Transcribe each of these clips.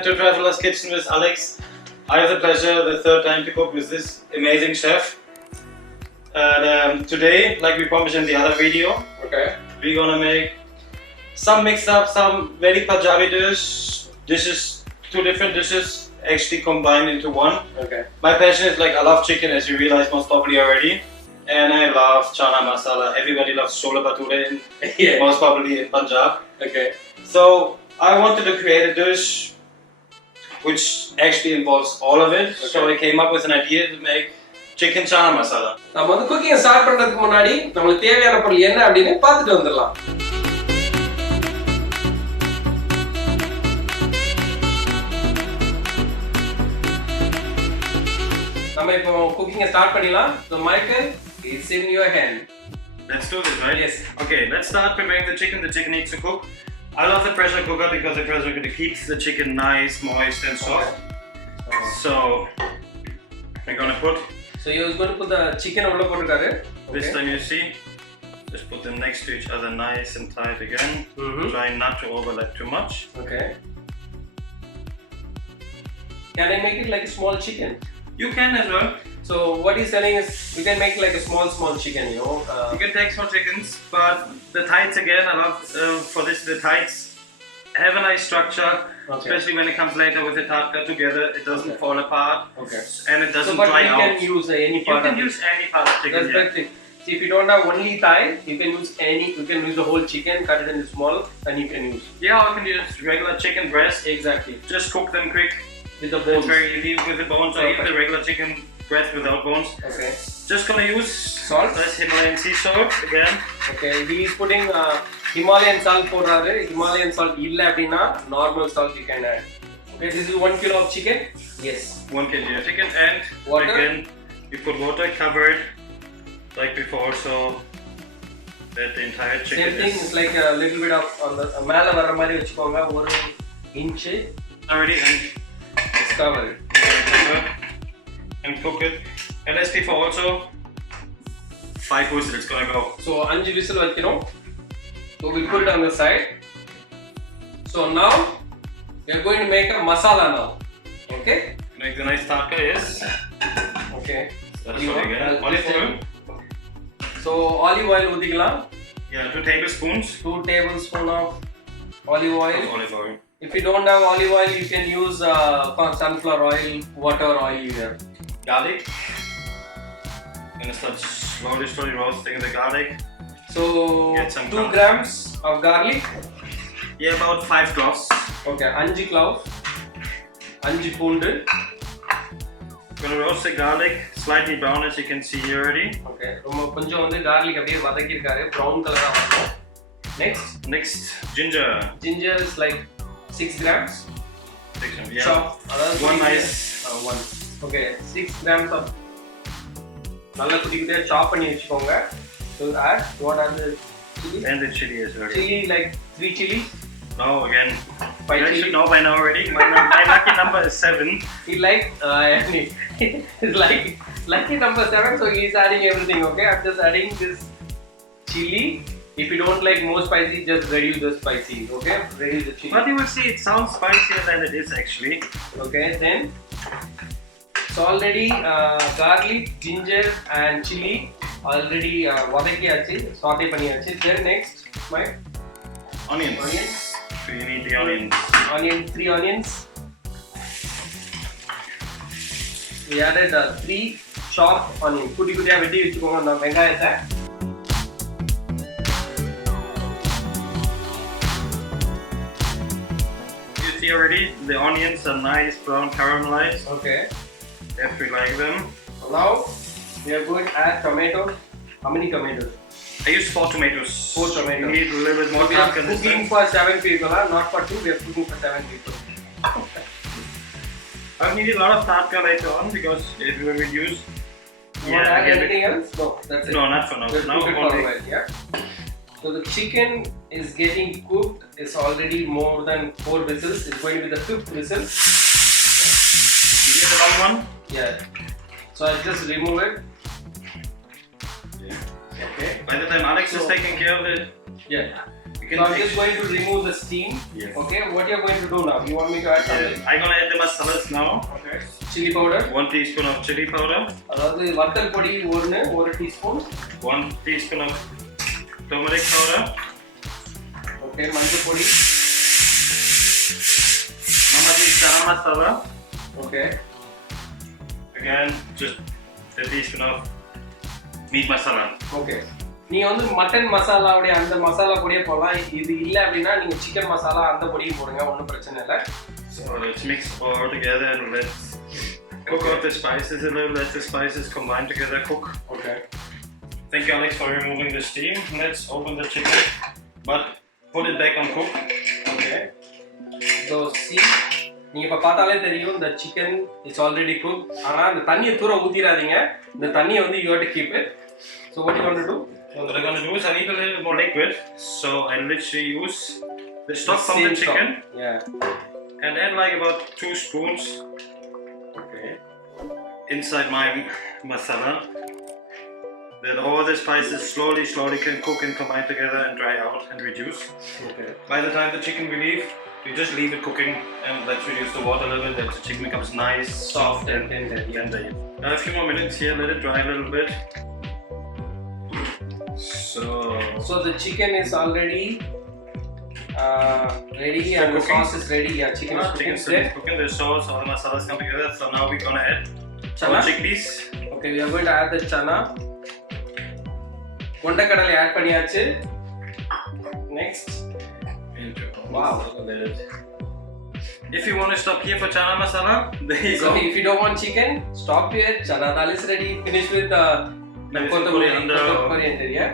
to Traveler's Kitchen with Alex. I have the pleasure, the third time to cook with this amazing chef. And today, like we promised in the other video, we're gonna make some mixed up, some very Punjabi dishes, two different dishes actually combined into one. My passion is like I love chicken, as you realize most probably already. And I love Chana Masala. Everybody loves Chola Bhature, most probably in Punjab. So I wanted to create a dish which actually involves all of it. So I came up with an idea to make chicken Chana Masala. நம்ம வந்து cooking start பண்றதுக்கு முன்னாடி நமக்கு தேவையான பொருள் என்ன அப்படினு பார்த்துட்டு வந்துடலாம். நம்ம இப்போ குக்கிங் ஸ்டார்ட் பண்ணிடலாம். So Michael, it's in your hand. Let's do this, right? Yes. Okay, let's start preparing the chicken. The chicken needs to cook. I love the pressure cooker because the pressure cooker keeps the chicken nice, moist and soft. So we're gonna put. So you're going to put the chicken ulla potukaru. This time you see, just put them next to each other, nice and tight again. Try not to overlap too much. Okay. Can I make it like a small chicken? You can as well. So what he's telling is you can make like a small chicken, you know. You can take small chickens, but the thighs again, I love for this the thighs have a nice structure, especially when it comes later with the tadka together. It doesn't fall apart, and it doesn't dry out. You can use any part. You can use any part of chicken. That's the thing. See, if you don't have only thigh, you can use any. You can use the whole chicken, cut it into small, and you can use. Yeah, you can use regular chicken breast. Exactly. Just cook them quick. With the bones. Very easy with the bones. I eat the regular chicken breast without bones. Just gonna use salt. This Himalayan sea salt again. He is putting Himalayan salt podraru. Himalayan salt illa appadina normal salt you can add. This is 1 kilo of chicken. Yes. 1 kg of chicken, and water. Again you put water, cover it like before, so that the entire chicken. Same thing. It's like a little bit of on the mela varra mari vechukonga 1 inch already, and cover it. And cook it. And as before also, 5 whistles it's gonna go. So 5 whistle vakirom. So we put it on the side. So now we are going to make a masala now. Okay? Make the nice tadka is. Olive oil. So olive oil udikalam. Yeah, 2 tablespoons. 2 tablespoons of olive oil. Olive oil. If you don't have olive oil, you can use sunflower oil, whatever oil you have. Garlic. Gonna start slowly roasting the garlic. So 2 grams of garlic. Yeah, about 5 cloves. 5 cloves. 5 pound. Gonna roast the garlic slightly brown, as you can see here already. கொஞ்சம் வந்து garlic அப்படியே வதக்கி இருக்காரு, brown color ஆகும். Next, ginger. Ginger is like 6 grams. 6 grams, yeah. Chop. One nice. 6 grams of நல்லா குட்டிக்குட்டே chop பண்ணி வெச்சுக்கோங்க. So add what are the chili? And the chili as well. Chili like 3 chili. No, again. 5 you chili. should know by now already. My lucky number is 7. He like it's like lucky number 7, so he is adding everything. Okay, I'm just adding this chili. If you don't like more spicy, just reduce the spicy. Okay, reduce the chili. But you will see, it sounds spicier than it is actually. Okay, then so already garlic, ginger, and chili already vadakiyaachi, saute panniyaachi. Then next, Mike. Onions. So you need the onions. 3 onions. We added 3 chopped onions. Kutti kuttiya vetti vechukonga na vengayatha. You see already the onions are nice brown caramelized. If we like them. Now we are going to add tomatoes. How many tomatoes? I use 4 tomatoes. 4 tomatoes. You need a little bit more. We are cooking for 7 people, not for 2. We are cooking for 7 people. I'll need a lot of tadka later on because if we will use. You want to add anything else? No, that's it. No, not for now. Just cook it for a while, yeah. So the chicken is getting cooked. It's already more than 4 whistles. It's going to be the 5th whistle. You get the long one? Yeah. So I'll just remove it. Yeah. Okay. By the time Alex is taking care of it, yeah, we can So I'm just going to remove the steam. Yes. Okay, what you're going to do now? You want me to add something? I'm gonna add the masalas now. Okay. Chili powder. 1 teaspoon of chili powder. அதாவது வத்தல் பொடி 1 teaspoon. 1 teaspoon of turmeric powder. Okay, மஞ்சள் பொடி. Mamaji Chana Masala. Okay. Again, just a teaspoon of meat masala. Okay. நீங்க வந்து mutton மசாலாவுடைய அந்த மசாலா பொடியே போடலாம். இது இல்ல அப்படினா நீங்க சிக்கன் மசாலா அந்த பொடியும் போடுங்க, ஒண்ணும் பிரச்சனை இல்ல. So let's mix all together and let's cook out the spices a little. Let the spices combine together, cook. Okay. Thank you, Alex, for removing the steam. Let's open the chicken, but put it back on cook. Okay. So see, நீங்க இப்ப பார்த்தாலே தெரியும் the chicken is already cooked. ஆனா அந்த தண்ணியை தூர ஊத்திராதீங்க. இந்த தண்ணியை வந்து you have to keep it. So what you want to do? What I'm gonna do is I need a little more liquid, so I literally use the stock from the chicken. Yeah. And add like about 2 spoons. Okay. Inside my masala. Then all the spices slowly can cook and combine together and dry out and reduce. Okay. By the time the chicken we leave, we just leave it cooking and let's reduce the water a little bit, that the chicken becomes nice, soft and tender. A few more minutes here, let it dry a little bit. So the chicken is already ready and the sauce is ready. Yeah, chicken is cooking. Cooking. The sauce, all the masalas come together. So now we're gonna add chana chickpeas. Okay, we are going to add the chana. கொண்டக்கடலை add பண்ணியாச்சு. Next. Wow. If you want to stop here for chana masala, there you go. So if you don't want chicken, stop here. Chana dal is ready. Finish with coriander, yeah.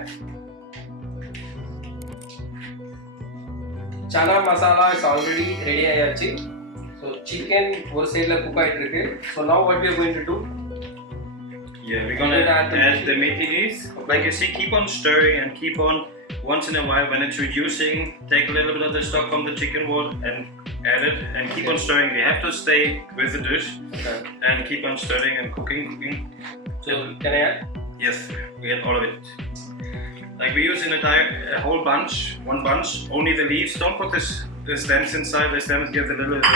Chana masala is already ready ஆயாச்சு. So chicken ஒரு சைடுல cook ஆயிட்டு இருக்கு. So now what we are going to do? Yeah, we're gonna add the meaty leaves. Like you see, keep on stirring and keep on once in a while when it's reducing. Take a little bit of the stock from the chicken wood and add it and keep on stirring. We have to stay with the dish and keep on stirring and cooking. So can I add? Yes, we add all of it. Like we use a whole bunch, one bunch, only the leaves. Don't put the stems inside. The stems give a little bit,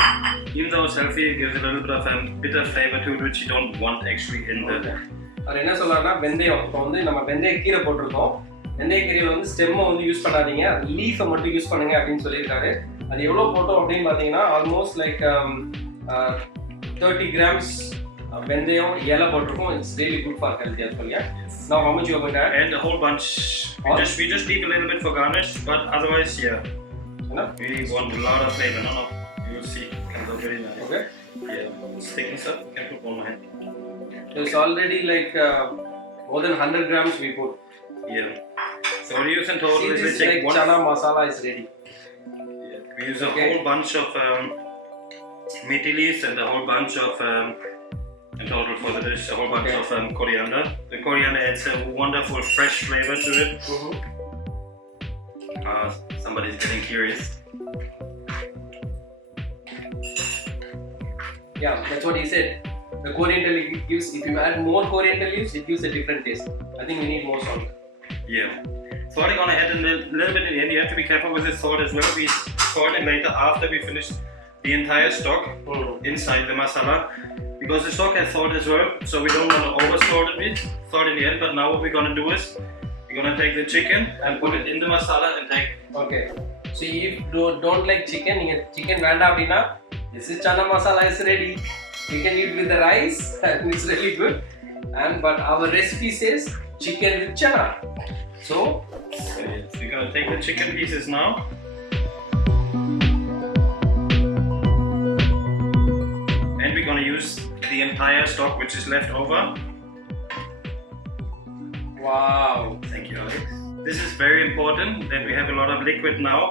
even though it's healthy, it gives a little bit of a bitter flavor to it, which you don't want actually in the. அது என்ன சொல்றாருன்னா வெந்தயம். இப்போ வந்து நம்ம வெந்தய கீரை போட்டிருக்கோம். வெந்தய கீரையில வந்து ஸ்டெம்மை வந்து யூஸ் பண்ணாதீங்க, லீஃபை மட்டும் யூஸ் பண்ணுங்க அப்படின்னு சொல்லியிருக்காரு. அது எவ்வளோ போட்டோம் அப்படின்னு பார்த்தீங்கன்னா ஆல்மோஸ்ட் லைக் 30 grams வெந்தயம் இலை போட்டிருக்கோம். It's really good for health as well. Yeah. Now how much you are going to add? And a whole bunch. We just leave a little bit for garnish, but otherwise, yeah. We want a lot of flavor. No, you'll see. It comes out very nice. Okay. Yeah. It's thickness up. You can put one more hand. There's already like more than 100 grams we put. Yeah. So we use in total. See, this like chana masala is ready. Yeah. We use a whole bunch of meaty leaves and a whole bunch of in total for the dish, a whole bunch of coriander. The coriander adds a wonderful fresh flavor to it. Somebody's getting curious. Yeah, that's what he said. The coriander gives, if you add more coriander leaves, it gives a different taste. I think we need more salt. Yeah. Salt I'm gonna add a little bit in the end. You have to be careful with the salt as well. We salt it later after we finish the entire stock inside the masala. Because the stock has salt as well, so we don't want to over salt it with salt in the end. But now what we're gonna do is we're gonna take the chicken and put it in the masala and take. Okay. So if you don't like chicken, chicken வேண்டாம் அப்படின்னா this is chana masala is ready. You can eat with the rice and it's really good. But our recipe says chicken with chana. So we're gonna take the chicken pieces now. And we're gonna use the entire stock which is left over. Wow. Thank you, Alex. This is very important that we have a lot of liquid now.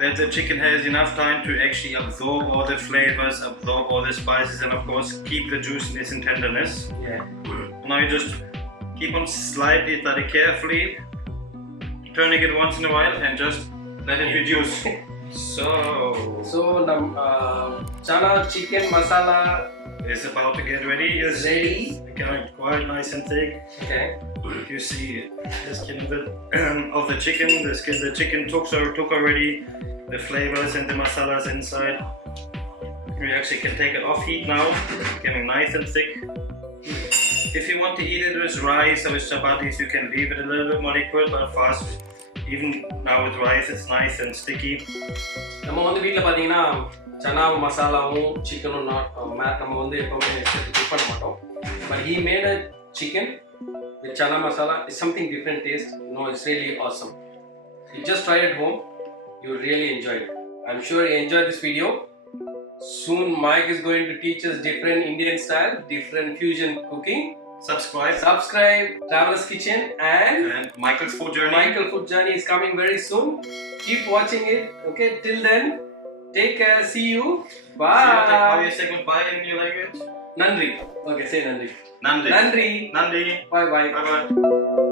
That the chicken has enough time to actually absorb all the flavors, absorb all the spices, and of course keep the juiciness and tenderness. Yeah. Now you just keep on slightly, carefully turning it once in a while and just let it reduce. So chana chicken masala is about to get ready. Is ready. quite nice and thick. Okay. You see the skin of the chicken. The chicken took already the flavors and the masalas inside. We actually can take it off heat now. It's getting nice and thick. If you want to eat it with rice or with chapatis, you can leave it a little bit more liquid, but fast. Even now with rice, it's nice and sticky. நம்ம வந்து வீட்ல பாத்தீங்கன்னா சனா மசாலாவும் சிக்கனும் நம்ம வந்து எப்பவுமே cook பண்ண மாட்டோம். But he made a chicken with chana masala. It's something different taste. No, it's really awesome. You just try it at home. You'll really enjoy it. I'm sure you enjoyed this video. Soon Mike is going to teach us different Indian style, different fusion cooking. Subscribe. Traveler's Kitchen and Michael's Food Journey. Michael Food Journey is coming very soon. Keep watching it. Okay, till then, take care. See you. Bye. How do you say goodbye in your language? Nandri. Okay, say Nandri. Nandri. Nandri. Nandri. Bye bye. Bye bye.